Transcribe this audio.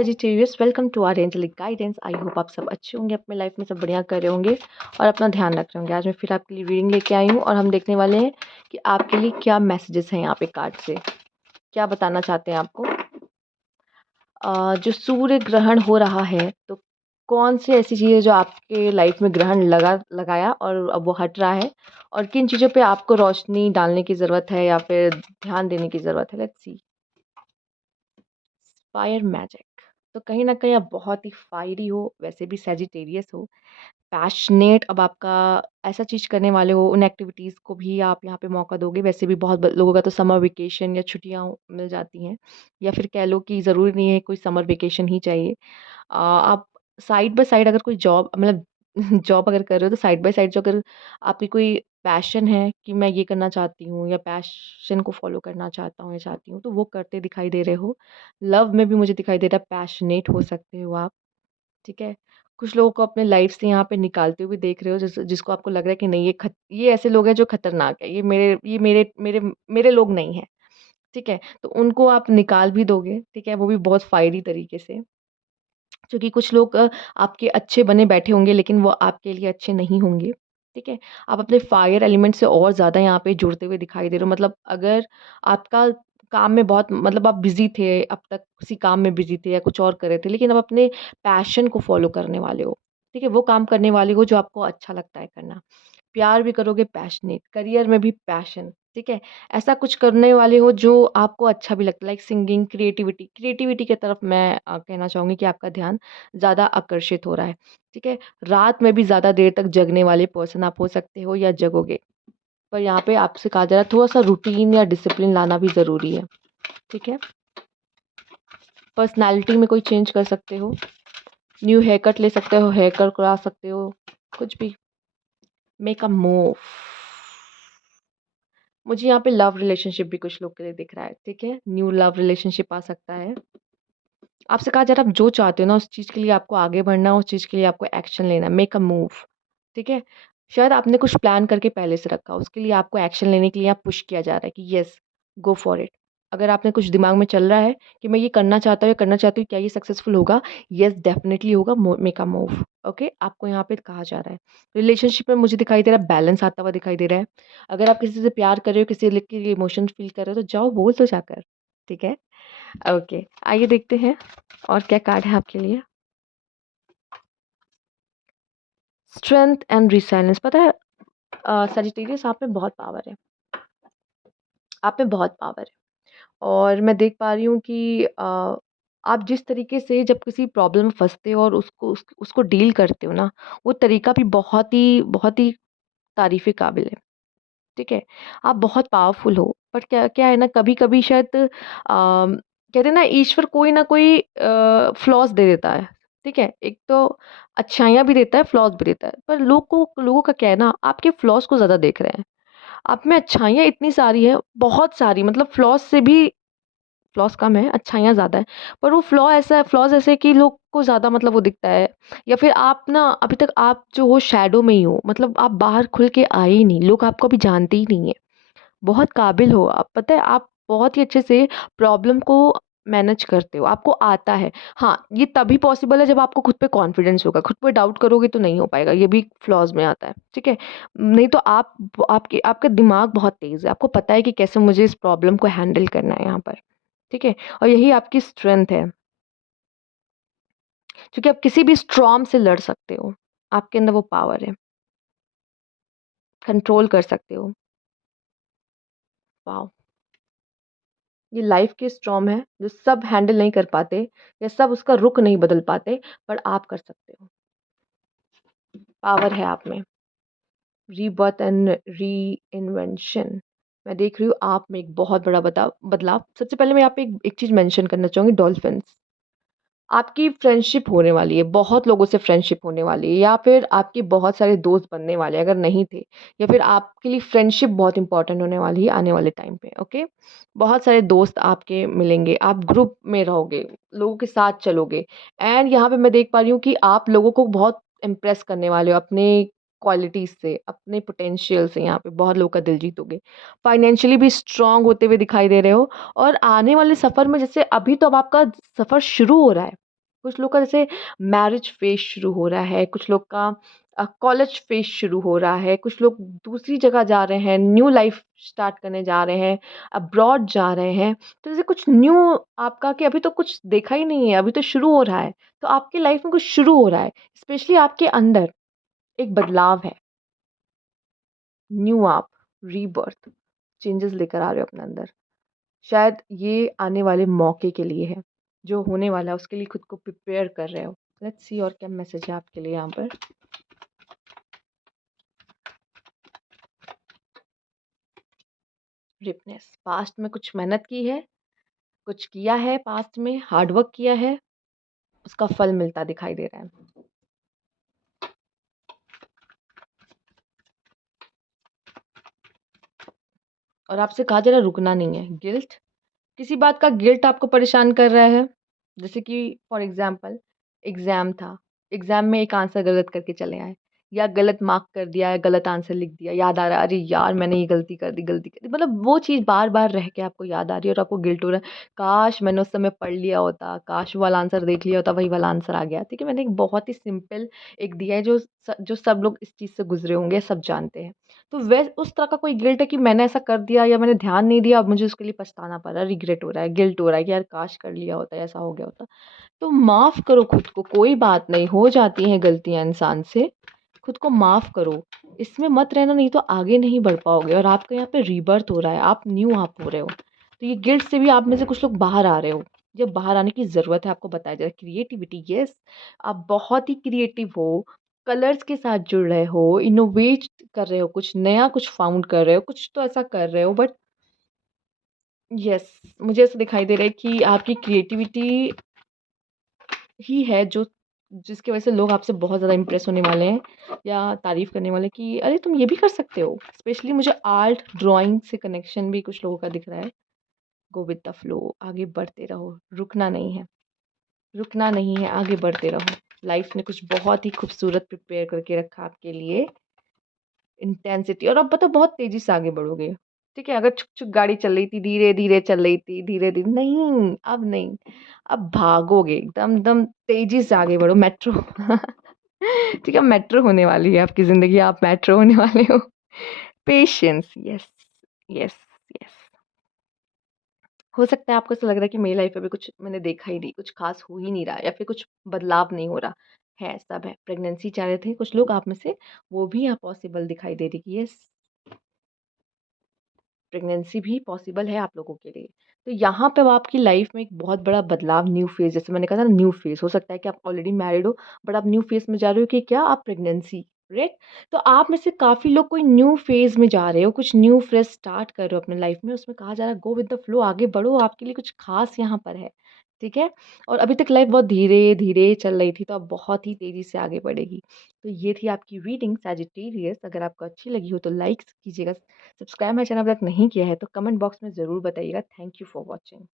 Vegetarians welcome to our angelic guidance. I hope आप सब अच्छे होंगे, अपने लाइफ में सब बढ़िया कर रहे होंगे और अपना ध्यान रख रहे होंगे। आज मैं फिर आपके लिए रीडिंग लेके आई हूँ और हम देखने वाले हैं कि आपके लिए क्या मैसेजेस हैं यहाँ पे कार्ड से, क्या बताना चाहते हैं आपको। जो सूर्य ग्रहण हो रहा है तो कौन सी ऐसी चीज़ है जो आपके लाइफ में ग्रहण लगाया और अब वो हट रहा है, और किन चीज़ों पे आपको रोशनी डालने की ज़रूरत है या फिर ध्यान देने की ज़रूरत है। Let's see. Fire magic. तो कहीं न कहीं आप बहुत ही फायरी हो, वैसे भी सैजिटेरियस हो, पैशनेट। अब आपका ऐसा चीज़ करने वाले हो, उन एक्टिविटीज़ को भी आप यहाँ पे मौका दोगे। वैसे भी बहुत ब लोगों का तो समर वेकेशन या छुट्टियाँ मिल जाती हैं, या फिर कह लो कि ज़रूरी नहीं है कोई समर वेकेशन ही चाहिए। आप साइड बाय साइड अगर कोई जॉब मतलब जॉब अगर कर रहे हो तो साइड बाय साइड जो अगर आपकी कोई पैशन है कि मैं ये करना चाहती हूँ या पैशन को फॉलो करना चाहता हूँ या चाहती हूँ, तो वो करते दिखाई दे रहे हो। लव में भी मुझे दिखाई दे रहा है पैशनेट हो सकते हो आप, ठीक है। कुछ लोगों को अपने लाइफ से यहाँ पे निकालते हुए देख रहे हो, जिसको आपको लग रहा है कि नहीं, ये ऐसे लोग हैं जो खतरनाक है, ये मेरे मेरे मेरे लोग नहीं हैं, ठीक है। तो उनको आप निकाल भी दोगे, ठीक है, वो भी बहुत फायरी तरीके से। क्योंकि कुछ लोग आपके अच्छे बने बैठे होंगे लेकिन वो आपके लिए अच्छे नहीं होंगे, ठीक है। आप अपने फायर एलिमेंट से और ज़्यादा यहाँ पे जुड़ते हुए दिखाई दे रहे हो। मतलब अगर आपका काम में बहुत मतलब आप बिज़ी थे, अब तक किसी काम में बिज़ी थे या कुछ और कर रहे थे, लेकिन अब अपने पैशन को फ़ॉलो करने वाले हो, ठीक है। वो काम करने वाले हो जो आपको अच्छा लगता है करना। प्यार भी करोगे पैशनेट, करियर में भी पैशन, ठीक है। ऐसा कुछ करने वाले हो जो आपको अच्छा भी लगता है, लाइक सिंगिंग, क्रिएटिविटी की तरफ मैं कहना चाहूँगी कि आपका ध्यान ज़्यादा आकर्षित हो रहा है, ठीक है। रात में भी ज़्यादा देर तक जगने वाले पर्सन आप हो सकते हो या जगोगे। पर यहाँ पे आपसे कहा जा रहा है थोड़ा-सा रूटीन या डिसिप्लिन लाना भी ज़रूरी है, ठीक है। पर्सनैलिटी में कोई चेंज कर सकते हो, न्यू हेयर कट ले सकते हो, हेयर कट करा सकते हो, कुछ भी। Make a move. मुझे यहाँ पे लव रिलेशनशिप भी कुछ लोग के लिए दिख रहा है, ठीक है। न्यू लव रिलेशनशिप आ सकता है। आपसे कहा जा रहा है आप जो चाहते हो ना उस चीज़ के लिए आपको आगे बढ़ना, उस चीज़ के लिए आपको एक्शन लेना, मेक अ मूव, ठीक है। शायद आपने कुछ प्लान करके पहले से रखा, उसके लिए आपको एक्शन लेने के लिए यहाँ पुश किया जा रहा है कि येस, गो फॉर इट। अगर आपने कुछ दिमाग में चल रहा है कि मैं ये करना चाहता हूँ या करना चाहती हूँ, क्या ये सक्सेसफुल होगा? येस, डेफिनिटली होगा, मेक अ मूव, ओके। आपको यहाँ पे कहा जा रहा है। रिलेशनशिप में मुझे दिखाई दे रहा है बैलेंस आता हुआ दिखाई दे रहा है। अगर आप किसी से प्यार कर रहे हो, किसी के लिए इमोशन फील कर रहे हो, तो जाओ बोल दो जाकर, ठीक है। ओके, आइए देखते हैं और क्या कार्ड है आपके लिए। Strength and resilience. पता है सजिटेरियस, आप में बहुत पावर है, आप में बहुत पावर है। और मैं देख पा रही हूँ कि आप जिस तरीके से जब किसी प्रॉब्लम में फंसते हो और उसको डील करते हो ना, वो तरीका भी बहुत ही तारीफ़ काबिल है, ठीक है। आप बहुत पावरफुल हो, बट क्या क्या है ना, कभी कभी शायद कहते हैं ना, ईश्वर कोई ना कोई फ्लॉज दे देता है, ठीक है। एक तो अच्छाइयाँ भी देता है, फ्लॉज भी देता है, पर लोगों का क्या है ना, आपके फ्लॉज को ज़्यादा देख रहे हैं। आप में अच्छाइयाँ इतनी सारी हैं, बहुत सारी, मतलब फ्लॉज से भी फ्लॉज़ कम है, अच्छाइयाँ ज़्यादा है। पर वो फ्लॉज़ ऐसे हैं कि लोग को ज़्यादा मतलब वो दिखता है, या फिर आप ना अभी तक आप जो हो शैडो में ही हो, मतलब आप बाहर खुल के आए ही नहीं, लोग आपको अभी जानते ही नहीं हैं। बहुत काबिल हो आप, पता है आप बहुत ही अच्छे से प्रॉब्लम को मैनेज करते हो, आपको आता है। हाँ, ये तभी पॉसिबल है जब आपको खुद पे कॉन्फिडेंस होगा, खुद पे डाउट करोगे तो नहीं हो पाएगा, ये भी फ्लॉज़ में आता है, ठीक है। नहीं तो आपका दिमाग बहुत तेज़ है, आपको पता है कि कैसे मुझे इस प्रॉब्लम को हैंडल करना है यहाँ पर, ठीक है। और यही आपकी स्ट्रेंथ है, क्योंकि आप किसी भी स्टॉर्म से लड़ सकते हो, आपके अंदर वो पावर है, कंट्रोल कर सकते हो। वाओ! ये लाइफ के स्टॉर्म है जो सब हैंडल नहीं कर पाते या सब उसका रुख नहीं बदल पाते, पर आप कर सकते हो। पावर है आप में। Rebirth and reinvention. मैं देख रही हूँ आप में एक बहुत बड़ा बदलाव। सबसे पहले मैं यहाँ पे एक चीज़ मेंशन करना चाहूँगी, डॉल्फिन्स। आपकी फ्रेंडशिप होने वाली है, बहुत लोगों से फ्रेंडशिप होने वाली है, या फिर आपके बहुत सारे दोस्त बनने वाले हैं अगर नहीं थे, या फिर आपके लिए फ्रेंडशिप बहुत इंपॉर्टेंट होने वाली है आने वाले टाइम पे, ओके। बहुत सारे दोस्त आपके मिलेंगे, आप ग्रुप में रहोगे, लोगों के साथ चलोगे, एंड यहाँ पे मैं देख पा रही हूँ कि आप लोगों को बहुत इम्प्रेस करने वाले हो अपने क्वालिटीज़ से, अपने पोटेंशियल से, यहाँ पे बहुत लोगों का दिल जीतोगे। फाइनेंशियली भी स्ट्रांग होते हुए दिखाई दे रहे हो, और आने वाले सफ़र में, जैसे अभी तो अब आपका सफ़र शुरू हो रहा है, कुछ लोग का जैसे मैरिज फेज़ शुरू हो रहा है, कुछ लोग का कॉलेज फेज़ शुरू हो रहा है, कुछ लोग दूसरी जगह जा रहे हैं, न्यू लाइफ़ स्टार्ट करने जा रहे हैं, अब्रॉड जा रहे हैं। तो जैसे कुछ न्यू आपका कि अभी तो कुछ देखा ही नहीं है, अभी तो शुरू हो रहा है। तो आपकी लाइफ़ में कुछ शुरू हो रहा है, स्पेशली आपके अंदर एक बदलाव है, न्यू आप, रीबर्थ, चेंजेस लेकर आ रहे हो अपने अंदर। शायद ये आने वाले मौके के लिए है, जो होने वाला है उसके लिए खुद को प्रिपेयर कर रहे हो। लेट्स सी और क्या मैसेज है आपके लिए यहाँ पर। रिपनेस, पास्ट में कुछ मेहनत की है, कुछ किया है पास्ट में, हार्ड वर्क किया है, उसका फल मिलता दिखाई दे रहा है। और आपसे कहा जा रहा है रुकना नहीं है। गिल्ट, किसी बात का गिल्ट आपको परेशान कर रहा है। जैसे कि फॉर एग्ज़ाम्पल एग्ज़ाम था, एग्ज़ाम में एक आंसर गलत करके चले आए या गलत मार्क कर दिया या गलत आंसर लिख दिया। याद आ रहा है, अरे यार मैंने ये गलती कर दी। मतलब वो चीज़ बार-बार रह के आपको याद आ रही है और आपको गिल्ट हो रहा है, काश मैंने उस समय पढ़ लिया होता, काश वो वाला आंसर देख लिया होता, वही वाला आंसर आ गया। ठीक है, मैंने एक बहुत ही सिंपल एक दिया है जो सब लोग इस चीज़ से गुज़रे होंगे, सब जानते हैं। तो उस तरह का कोई गिल्ट है कि मैंने ऐसा कर दिया या मैंने ध्यान नहीं दिया, अब मुझे उसके लिए पछताना पड़ रहा है, रिग्रेट हो रहा है, गिल्ट हो रहा है कि यार काश कर लिया होता, ऐसा हो गया होता। तो माफ़ करो खुद को, कोई बात नहीं, हो जाती हैं गलतियाँ इंसान से, खुद को माफ़ करो। इसमें मत रहना, नहीं तो आगे नहीं बढ़ पाओगे और आपका यहाँ पे रीबर्थ हो रहा है, आप न्यू आप हो रहे हो। तो ये गिल्ट से भी आप में से कुछ लोग बाहर आ रहे हो, जब बाहर आने की ज़रूरत है आपको बताया जा रहा है। क्रिएटिविटी, येस, आप बहुत ही क्रिएटिव हो, कलर्स के साथ जुड़ रहे हो, इनोवेट कर रहे हो, कुछ नया कुछ फाउंड कर रहे हो, कुछ तो ऐसा कर रहे हो बट येस, मुझे ऐसा दिखाई दे रहा है कि आपकी क्रिएटिविटी ही है जो जिसकी वजह से लोग आपसे बहुत ज़्यादा इम्प्रेस होने वाले हैं या तारीफ़ करने वाले हैं कि अरे तुम ये भी कर सकते हो। स्पेशली मुझे आर्ट, ड्राइंग से कनेक्शन भी कुछ लोगों का दिख रहा है। गो विद द फ्लो, आगे बढ़ते रहो, रुकना नहीं है, रुकना नहीं है, आगे बढ़ते रहो। लाइफ़ ने कुछ बहुत ही खूबसूरत प्रिपेयर करके रखा आपके लिए। इंटेंसिटी, और अब पता बहुत तेज़ी से आगे बढ़ोगे। ठीक है? अगर छुक-छुक गाड़ी चल रही थी, धीरे-धीरे चल रही थी, धीरे-धीरे नहीं, अब नहीं। अब भागोगे एकदम दम तेज़ी से आगे बढ़ो, मेट्रो ठीक है? मेट्रो होने वाली है आपकी ज़िंदगी, आप मेट्रो होने वाले हो। Patience, yes, yes, yes. हो सकता है आपको ऐसा लग रहा है कि मेरी लाइफ़ में अभी कुछ मैंने देखा ही नहीं, कुछ ख़ास हो ही नहीं रहा या फिर कुछ बदलाव नहीं हो रहा। है, सब है। प्रेग्नेंसी चाह रहे थे कुछ लोग आप में से, वो भी यहाँ पॉसिबल दिखाई दे रही है कि यस, प्रेगनेंसी भी पॉसिबल है आप लोगों के लिए। तो यहाँ पे अब आपकी लाइफ में एक बहुत बड़ा बदलाव, न्यू फ़ेज़, जैसे मैंने कहा था ना, न्यू फ़ेज़ हो सकता है कि आप ऑलरेडी मैरिड हो, बट आप न्यू फ़ेज़ में जा रहे हो कि क्या आप प्रेगनेंसी, राइट? तो आप में से काफ़ी लोग कोई न्यू फ़ेज़ में जा रहे हो, कुछ न्यू फ्रेश स्टार्ट कर रहे हो अपनी लाइफ में, उसमें कहा जा रहा है गो विद द फ्लो, आगे बढ़ो, आपके लिए कुछ ख़ास यहाँ पर है, ठीक है? और अभी तक लाइफ बहुत धीरे-धीरे चल रही थी, तो अब बहुत ही तेज़ी से आगे बढ़ेगी। तो ये थी आपकी रीडिंग सैजिटेरियस। अगर आपको अच्छी लगी हो तो लाइक कीजिएगा, सब्सक्राइब मेरे चैनल अभी तक नहीं किया है तो कमेंट बॉक्स में ज़रूर बताइएगा। Thank you for watching.